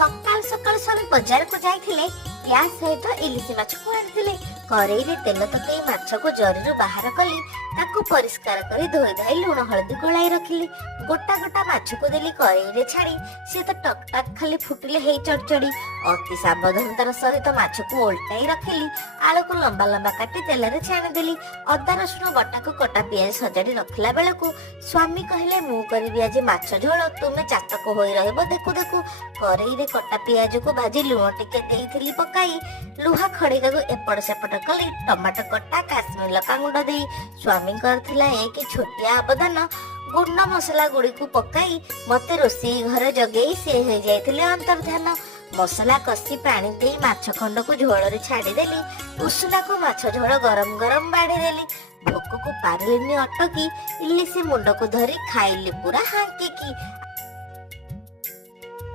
ସକାଳୁ ସକାଳୁ ସ୍ୱାମୀ ବଜାରକୁ ଯାଇଥିଲେ। ୟା ସହିତ ଇଲିଶି ମାଛକୁ ଆଣିଥିଲେ। କରେଇରେ ତେଲ ତତେଇ ମାଛକୁ ଜରିରୁ ବାହାର କଲି। ତାକୁ ପରିଷ୍କାର କରି ଧୋଇ ଧାଇ ଲୁଣ ହଳଦୀ ଗୋଳାଇ ରଖିଲି। ଗୋଟା ଗୋଟା ମାଛକୁ ଦେଲି କରେଇରେ ଛାଡ଼ି। ସେ ତ ଟକ୍ ଟାକ୍ ଖାଲି ଫୁଟିଲେ ହେଇ ଚଡଚଡି। ଅତି ସାବଧାନତାର ସହିତ ମାଛକୁ ଓଲଟାଇ ରଖିଲି। ଆଳୁକୁ ଲମ୍ବା ଲମ୍ବା କାଟି ତେଲରେ ଛାଣିଦେଲି। ଅଦା ରସୁଣ ବଟାକୁ କଟା ପିଆଜ ସଜାଡ଼ି ରଖିଲା ବେଳକୁ ସ୍ୱାମୀ କହିଲେ, ମୁଁ କରିବି ଆଜି ମାଛ ଝୋଳ, ତୁମେ ଚାତକ ହୋଇ ରହିବ ଦେଖୁ ଦେଖୁ। କରେଇରେ କଟା ପିଆଜକୁ ଭାଜି ଲୁଣ ଟିକେ ଦେଇଥିଲି ପକାଇ। ଲୁହା ଖଡ଼ିକାକୁ ଏପଟ ସେପଟ କଲି। ଟମାଟୋ କଟା, କାଶ୍ମୀର ଲଙ୍କା ଗୁଣ୍ଡ ଦେଇ। ସ୍ୱାମୀଙ୍କର ଥିଲା ଏ କି ଛୋଟିଆ ଅବଦାନ। ଗୁଣ୍ଡ ମସଲା ଗୁଡ଼ିକୁ ପକାଇ ମତେ ରୋଷେଇ ଘରେ ଜଗେଇ ସେ ହେଇଯାଇଥିଲେ ଅନ୍ତର୍ଧାନ। ମସଲା କଷି ପାଣି ଦେଇ ମାଛ ଖଣ୍ଡକୁ ଝୋଳରେ ଛାଡ଼ିଦେଲି। ଉଷୁନାକୁ ମାଛ ଝୋଳ ଗରମ ଗରମ ବାଢ଼ିଦେଲି। ଭୋକକୁ ପାରିଲିନି ଅଟକି। ଇଲିଶି ମୁଣ୍ଡକୁ ଧରି ଖାଇଲି ପୁରା ହାଙ୍କିକି।